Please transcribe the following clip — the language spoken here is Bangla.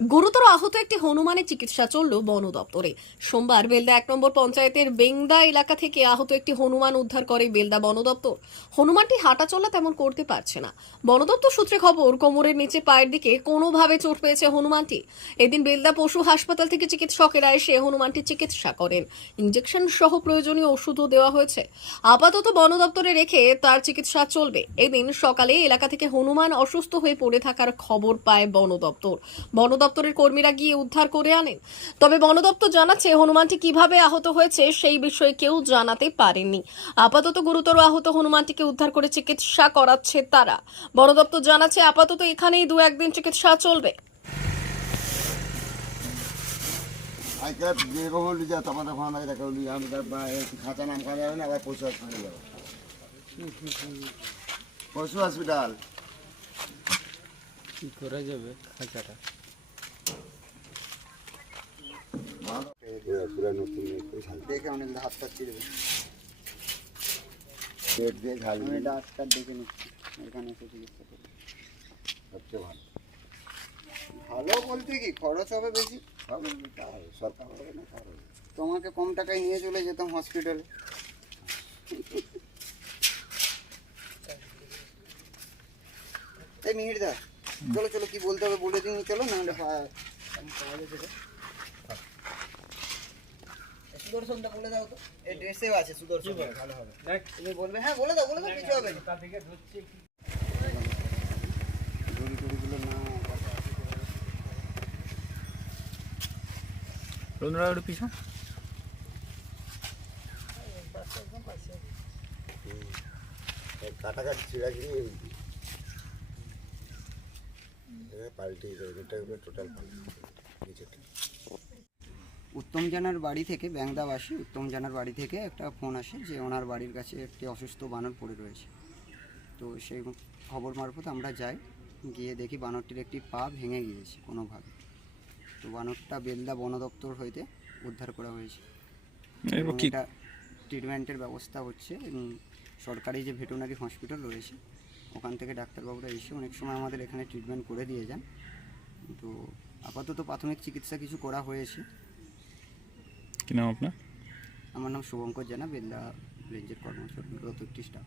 গুরুতর আহত একটি হনুমানের চিকিৎসা চলল বন দপ্তরে। সোমবার বেলদা এক নম্বর পঞ্চায়েতের বেংদা এলাকা থেকে আহত একটি হনুমান উদ্ধার করে বেলদা বন দপ্তর। হনুমানটি হাঁটাচলা তেমন করতে পারছে না। বন দপ্তর সূত্রে খবর, কোমরের নিচে পায়ের দিকে কোনোভাবে চোট পেয়েছে হনুমানটি। এদিন বেলদা পশু হাসপাতাল থেকে চিকিৎসকেরা এসে হনুমানটি চিকিৎসা করেন। ইঞ্জেকশন সহ প্রয়োজনীয় ওষুধও দেওয়া হয়েছে। আপাতত বন দপ্তরে রেখে তার চিকিৎসা চলবে। এদিন সকালে এলাকা থেকে হনুমান অসুস্থ হয়ে পড়ে থাকার খবর পায় বন দপ্তর। বন দপ্তরের কর্মীরা গিয়ে উদ্ধার করে আনেন। তবে বন দপ্তর জানাচ্ছে হনুমানটি কীভাবে আহত হয়েছে সেই বিষয়ে কেউ জানাতে পারেননি আপাতত গুরুতর আহত হনুমানটিকে উদ্ধার করে চিকিৎসা করাচ্ছে তারা। বন দপ্তর জানাচ্ছে আপাতত এখানেই দু একদিন চিকিৎসা চলবে। আজকাল যে বলি যা তোমাদের ওখানে লাগে তাকে বলি আমি তার বা- একটু খাঁচা নাম করা যাবে না আবার পশু হসপিটালে যাবে। পশু হসপিটাল কি করা যাবে খাঁচাটা? পুরো নতুন দেখে অনেক হাত পাচ্ছি দেবে পেট দিয়ে ঝাল আমি ডাক্তার দেখে নিচ্ছি। এখানে এসে চিকিৎসা করি সবচেয়ে ভালো। ভালো বলতে কি? খরচ হবে বেশি? হবে, সরকার হবে না কারও তোমাকে কম টাকায় নিয়ে চলে যেতাম হসপিটালে এই মিহির দা চলো চলো কি বলতে হবে বলে দিন চলো পাওয়া যাবে সেটা। সুদর্শনটা বলে দাও তো। এই ড্রেসেও আছে সুদর্শন ভালো হবে। তুমি বলবে হ্যাঁ বলে দাও বলে দাও কিছু হবে কাটাকাটি ছিঁড়াছিড়ি এই পাল্টে টোটাল পাল্টে। নিচেটা উত্তম জানার বাড়ি থেকে ব্যাংদাবাসী উত্তম জানার বাড়ি থেকে একটা ফোন আসে যে ওনার বাড়ির কাছে একটি অসুস্থ বানর পড়ে রয়েছে। তো সেই খবর মারফত আমরা যাই গিয়ে দেখি বানরটির একটি পা ভেঙে গিয়েছে কোনোভাবে। তো বানরটা বেলদা বন দপ্তর হইতে উদ্ধার করা হয়েছে। এবং এটা ট্রিটমেন্টের ব্যবস্থা হচ্ছে সরকারি যে ভেটেরিনারি হসপিটাল রয়েছে ওখান থেকে ডাক্তারবাবুরা এসে অনেক সময় আমাদের এখানে ট্রিটমেন্ট করে দিয়ে যান। তো আপাতত প্রাথমিক চিকিৎসা কিছু করা হয়েছে। কি নাম আপনার? আমার নাম শুভঙ্কর জানা বেন্দা রেঞ্জের কর্মচারী রতুর্টি স্টাফ